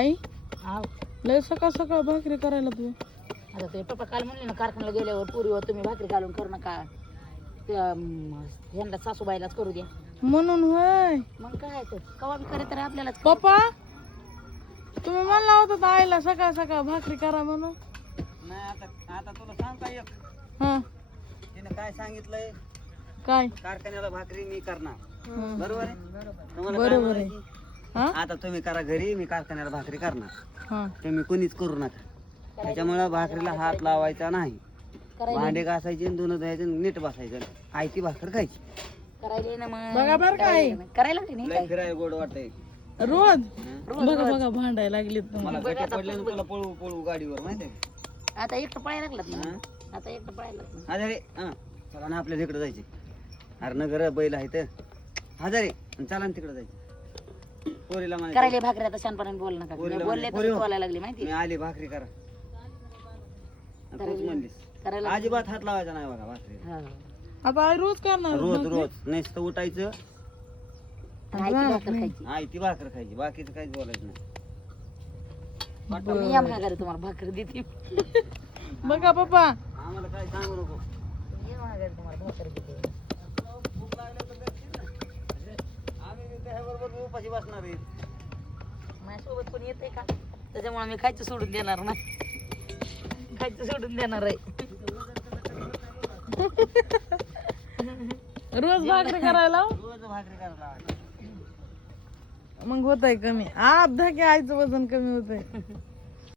आई आव. लय सकाळ सकाळ भाकरी करायला तू. आता ते पप्पा काल म्हणले ना कारखान्याला गेल्यावर पुरीवर तुम्ही भाकरी घालून करू नका, ह्यांना सासूबाईलाच करू द्या. म्हणून होय. मग काय तर कवा बी करे तर आपल्यालाच पप्पा तुम्ही म्हणला होता आईला सकाळ सकाळ भाकरी करा म्हणून. नाही आता आता तुला सांगता एक हा तिने काय सांगितलंय, काय कारखान्याला भाकरी मी करणार. हं. बरोबर आहे तुम्हाला काय बरोबर आहे. म्हणायची? हा आता तुम्ही करा घरी, मी कारखान्याला भाकरी करणार. हा तुम्ही कोणीच करू नका. त्याच्यामुळे भाकरीला हात लावायचा नाही. करायला भांडे घासायचे, धुणं धुवायचं, नीट बसायचं, आयती भाकर खायची. करायला ना मग बघा बरं का आई करायला लागली नाही लय काय फिरायला गोड वाटतंय. रोज हं? बघा बघा भांडायला लागलीत तुम्ही. मला गटे पडले ना तुला पळू पळू गाडीवर माहितीये का? आता एकटं पळायला लागलात ना, हं? आता एकटं पळायला लागलं. हजारे चला ना आपल्या तिकडे जायचे. अरे नगर बैल आहे तर हजारे चला ना तिकडे जायचे. पोरीला म्हणायचं, करायला भाकरी आता शानपणाने बोल नका, पोरीला बोलले म्हणायचं, तर पोरी हो. बोलायला लागली माहिती मी आली भाकरी करा. तूच म्हणलीस करायला अजिबात हात लावायचा नाही बघा भाकरी. हा. आता आई रोज करणार रोज भाकरी? रोज नुसतं उठायचं, आणि ती भाकर खायची. आयती भाकर खायची, बाकीचं काहीच बोलायचं नाही. मी या महागारी तुम्हाला भाकर देते. बघा पप्पा आम्हाला काय सांगू नको. ये महागारी तुम्हाला भाकर देते. भूक लागलं तर देतील ना. आम्ही बी त्याच्याबरोबर उपाशी बसणार आहे. माझ्यासोबत कोणी येते का, त्याच्यामुळे मी खायचं सोडून देणार ना, खायचं सोडून देणार आहे. रोज भाकरी करायला रोज भाकरी करायला लावायची. मग होत आहे कमी. आप धके आईचं वजन कमी होत आहे.